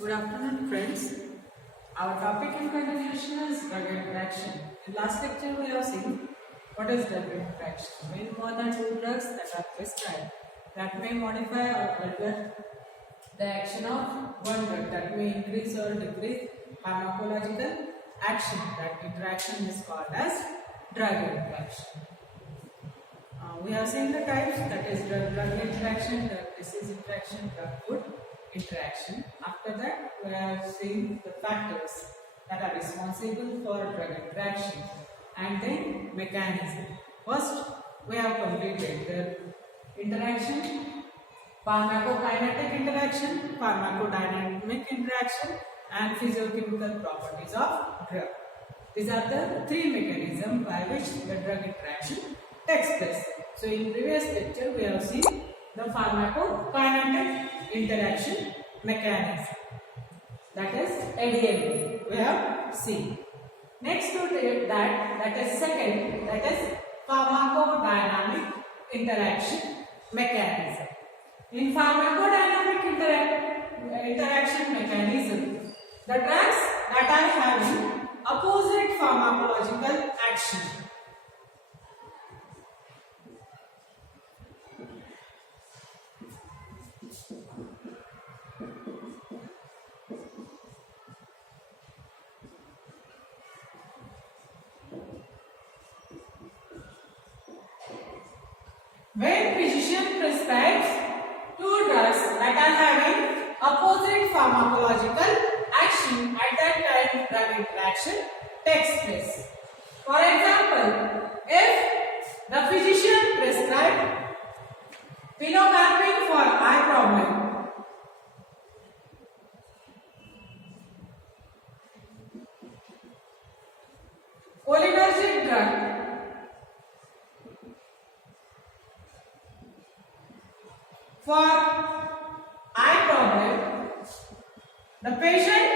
Good afternoon, friends. Our topic in continuation is drug interaction. In last lecture, we have seen what is drug interaction. Means more than two drugs that are prescribed that may modify or alter the action of one drug, that may increase or decrease pharmacological action. That interaction is called as drug interaction. We have seen the types, that is drug interaction, drug disease interaction, drug food interaction. After that, we have seen the factors that are responsible for drug interaction and then mechanism. First, we have completed the interaction, pharmacokinetic interaction, pharmacodynamic interaction, and physiochemical properties of drug. These are the three mechanisms by which the drug interaction takes place. So in previous lecture, we have seen the pharmacokinetic interaction mechanism, that is ADME. We have seen. Next to that is second, that is pharmacodynamic interaction mechanism. In pharmacodynamic interaction mechanism, the drugs that are having opposite pharmacological action. When physician prescribes two drugs that are having opposite pharmacological action, at that time drug interaction takes place. For example, if the physician prescribed pilocarpine for eye problem, cholinergic drug for eye problem, the patient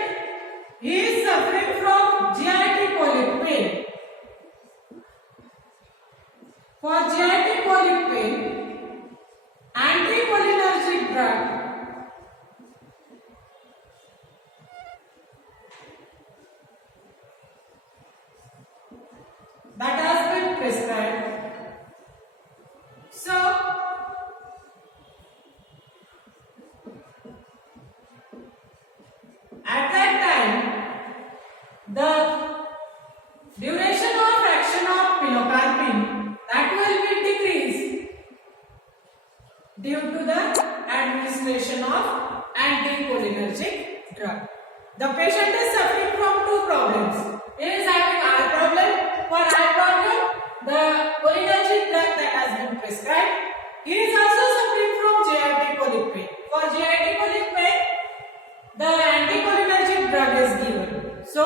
is suffering from GIT colic pain. For GIT colic pain, anticholinergic drug that has been prescribed. So, at that time, the duration of action of pilocarpine that will be decreased due to the administration of anticholinergic drug. The patient is suffering from two problems. He is having eye problem. For eye problem, the cholinergic drug that has been prescribed. He is also suffering from GIT colic pain. For GIT colic pain, the anticholinergic drug is given. So,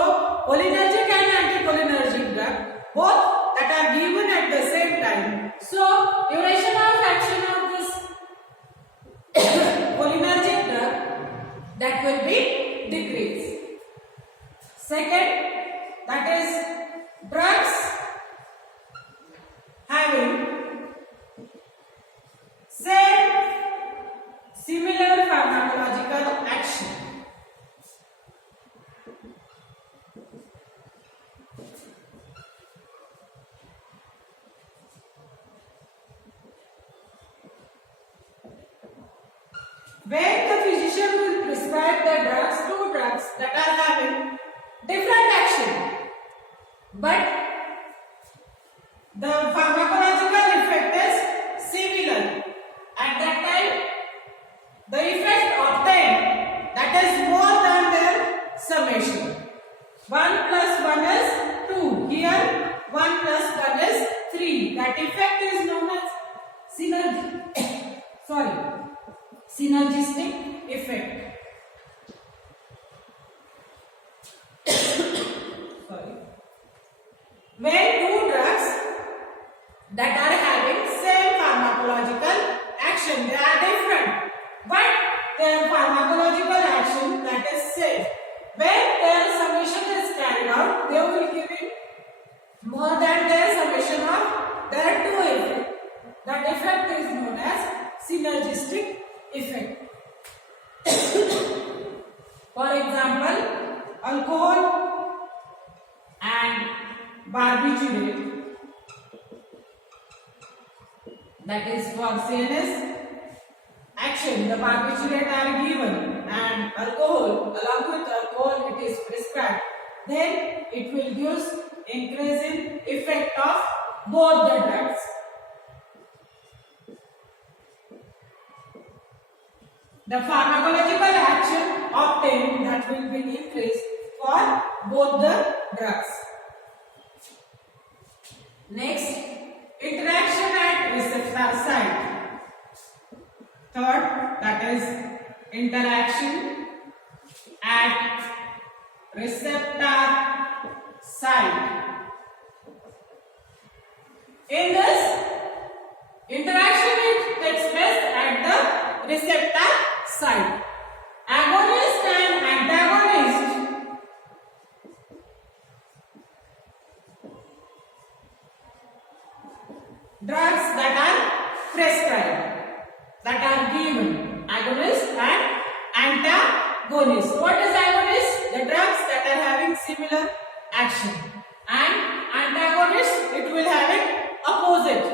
cholinergic and anticholinergic drug, both that are given at the same time. So, duration of action of this cholinergic drug that will be decreased. Second, that is drugs having similar pharmacological action. When the physician will prescribe the drugs, two drugs that are having different action, but the pharmacological effect is similar, at that time the effect obtained, that is more than their summation. 1 plus 1 is 2. Here 1 plus 1 is 3. That effect is known as synergistic effect. When two drugs that are having same pharmacological action, they are different, but their pharmacological action that is same. When their summation is carried out, they will give it more than their summation of their two effects. That effect is known as synergistic effect. For barbiturate, that is for CNS action, the barbiturate are given and alcohol, along with alcohol it is prescribed, then it will give increase in effect of both the drugs. The pharmacological action obtained that will be increased for both the drugs. Next, interaction at receptor site. Third, that is interaction at receptor site. In this interaction, it takes place at the receptor site. Agonist and antagonist drugs that are prescribed, that are given. Agonist and antagonist. What is agonist? The drugs that are having similar action. And antagonist, it will have an opposite.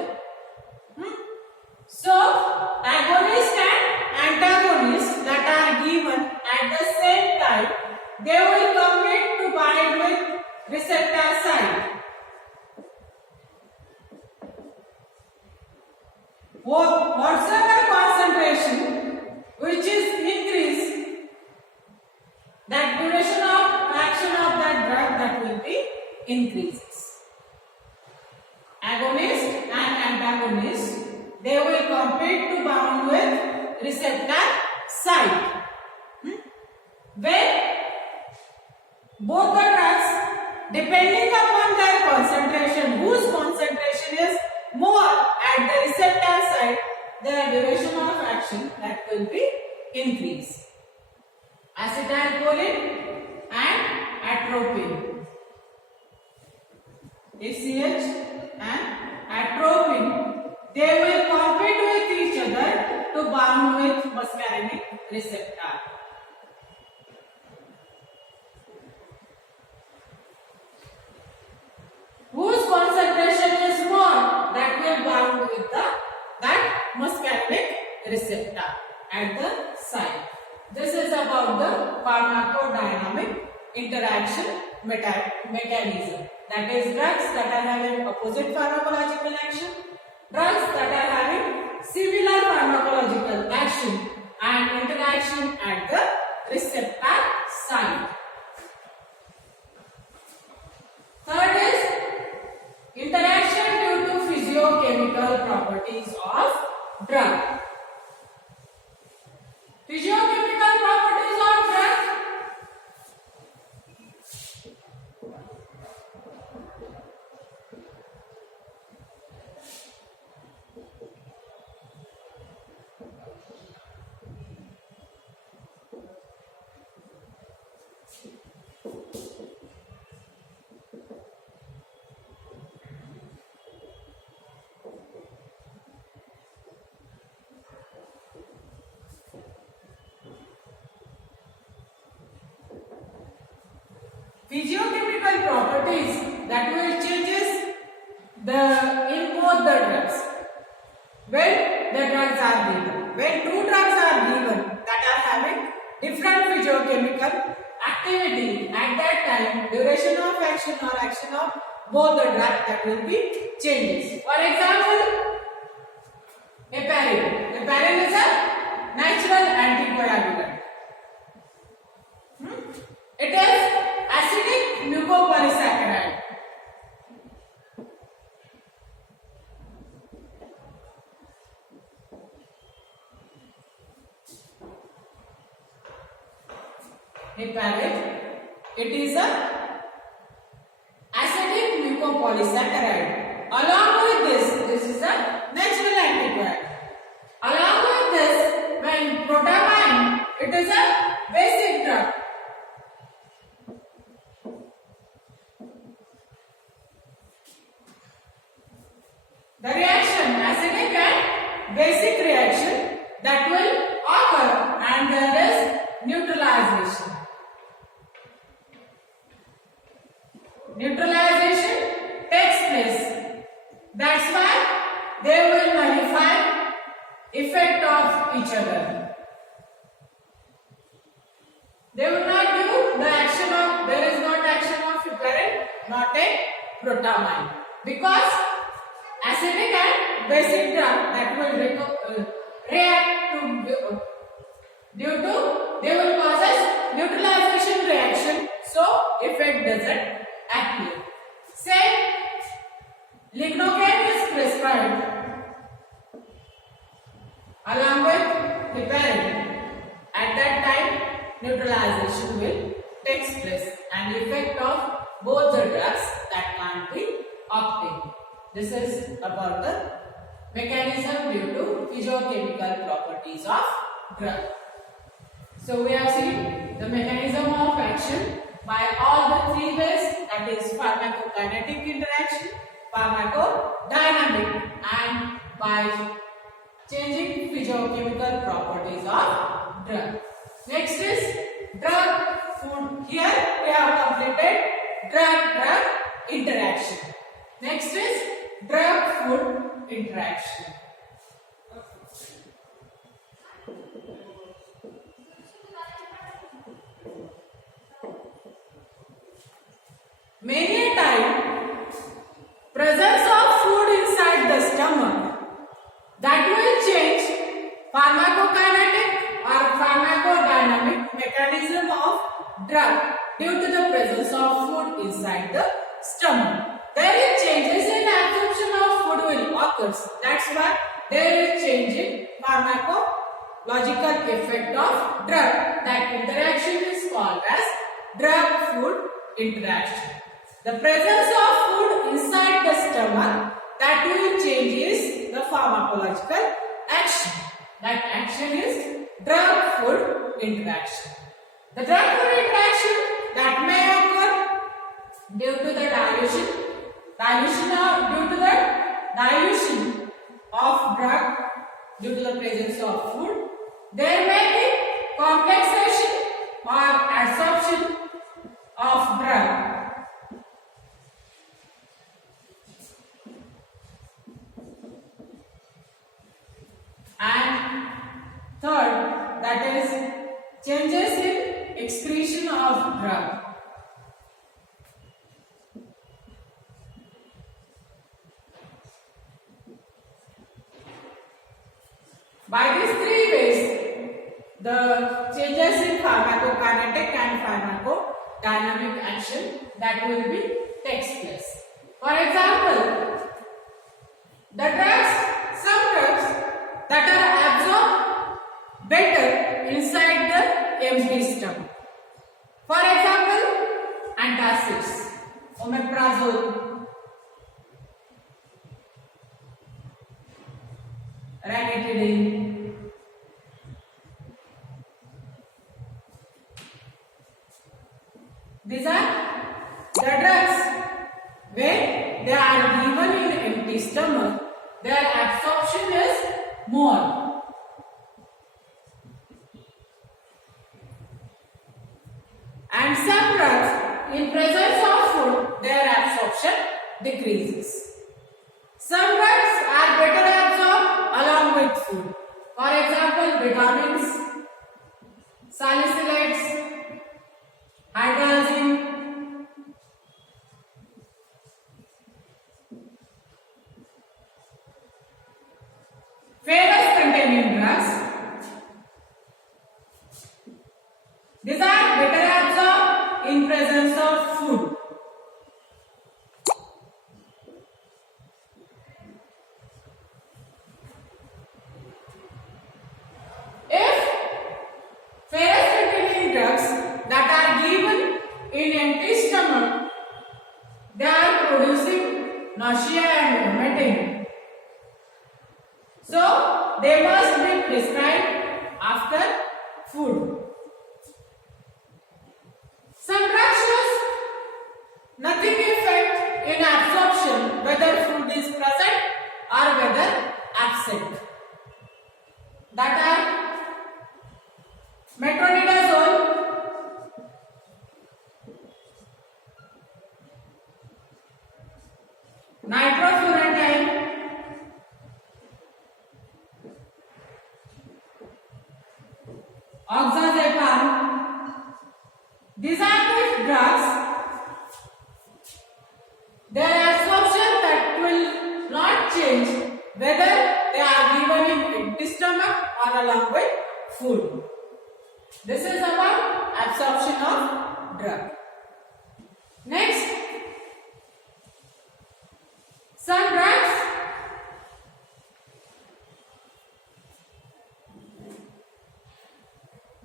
So, agonist and antagonist that are given at the same time, they will compete to bind with receptor site. Whatsoever concentration which is increased, that duration of action of that drug that will be increases. Agonist and antagonist, they will compete to bound with receptor site. When both the drugs, depending upon their concentration, whose concentration is more at the receptor site, their duration of action that will be increased. Acetylcholine and atropine. ACH and atropine, they will compete with each other to bind with muscarinic receptor. Whose concentration is more, that will bind with that muscarinic receptor at the site. This is about the pharmacodynamic interaction mechanism. That is, drugs that are having opposite pharmacological action, drugs that are having similar pharmacological action and interaction at the receptor site. Third is interaction due to physiochemical properties of drug. Physiochemical properties of drug. Physiochemical properties that will changes in both the drugs when the drugs are given. When two drugs are given that are having different physiochemical activity, at that time duration of action or action of both the drugs that will be changes. For example, heparin. Heparin is a natural anticoagulant. It is acidic mucopolysaccharide. Heparin, it is a acidic mucopolysaccharide. Along with this is a natural anticoagulant. Along with this, when protamine, it is a basic drug. The reaction, acidic and basic reaction that will occur, and there is neutralization. they will nullify effect of each other. They will not do the action of, there is not action of heparin, not a protamine. Because acidic and basic drug that will react to due to, they will cause us neutralization reaction, so effect doesn't appear. Say lignocaine is prescribed along with heparin. At that time, neutralization will take place and effect of both the drugs that can't be obtained. This is about the mechanism due to physiochemical properties of drug. So we have seen the mechanism of action by all the three ways, that is pharmacokinetic interaction, pharmacodynamic, and by changing physiochemical properties of drug. Next is drug food. Here we have completed drug interaction. Next is drug food interaction. Many a time, presence of food inside the stomach that will change pharmacokinetic or pharmacodynamic mechanism of drug due to the presence of food inside the stomach. There is changes in absorption of food will occur. That's why there is change in pharmacological effect of drug. That interaction is called as drug-food interaction. The presence of food inside the stomach that will change is the pharmacological action. That action is drug-food interaction. The drug-food interaction that may occur due to the dilution of drug due to the presence of food. There may be complexation or adsorption of drug. And third, that is changes in excretion of drug. By these three ways, the changes in pharmacokinetic and pharmacodynamic action that will be takes place. For example, some drugs that are absorbed better inside the empty stomach. For example, antacids, omeprazole, ranitidine, these are the drugs when they are given in empty stomach, their absorption is more. And some drugs in presence of food, their absorption decreases. Some drugs are better absorbed along with food. For example, vitamins, salicylates, hydrazine, ferrous containing drugs. These are better absorbed in presence of food. If ferrous containing drugs that are given in empty stomach, they are producing nausea and vomiting. So, they must be prescribed after food. Some drugs shows nothing effect in absorption whether food is present or whether absent. That are metronidazole, nitrofurantoin, oxazepam. These are the drugs. Their absorption that will not change whether they are given in empty stomach or along with food. This is about absorption of drug. Next, some drugs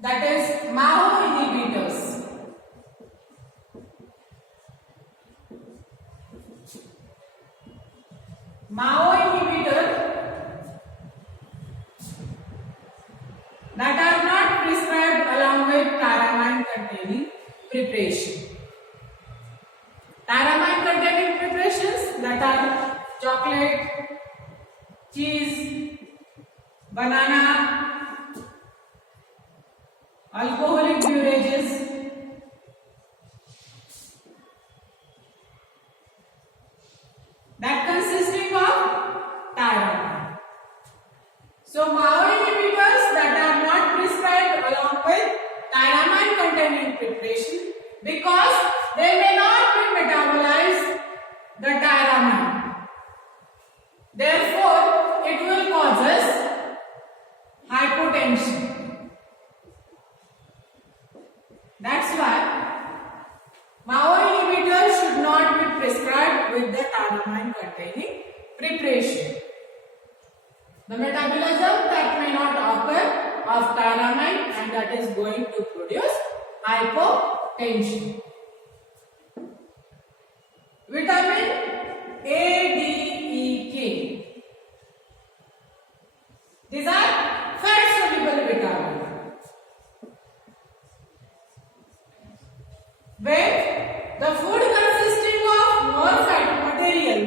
that is MAO inhibitors. MAO inhibitor that are not prescribed along with tyramine containing preparation. Tyramine containing preparations that are chocolate, cheese, banana, alcoholic beverages, that consisting of tyramine. So MAO inhibitors that are not prescribed along with tyramine containing preparation because they may not be metabolized the tyramine. Therefore, it will cause us hypotension. That's why MAO inhibitors should not be prescribed with the tyramine containing preparation. The metabolism that may not occur of tyramine and that is going to produce hypotension. Vitamin A, D, E, K. These are fat soluble vitamins. When the food consisting of more fat material,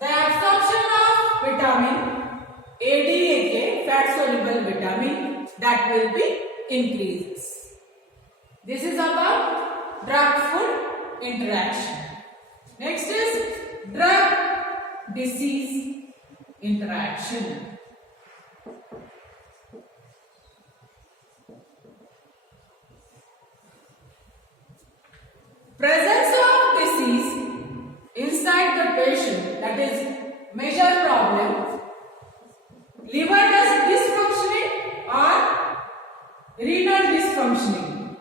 the absorption of vitamin ADAK, fat soluble vitamin, that will be increases. This is about drug food interaction. Next is drug disease interaction. Presence of disease inside the patient, that is major problem. Liver dysfunctioning or renal dysfunctioning,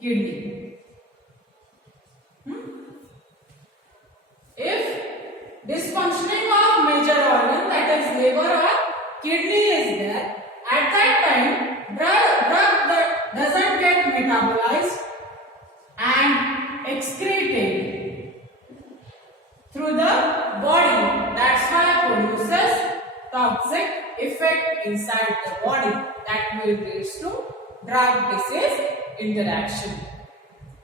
kidney. If dysfunctioning of major organ, that is liver or kidney is there, at that time drug that doesn't get metabolized and excreted through the body. That's why it produces toxic effect inside the body that will lead to drug disease interaction.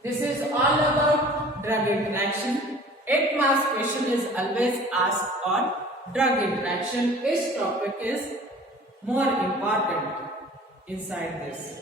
This is all about drug interaction. 8 marks question is always asked on drug interaction. Which topic is more important inside this?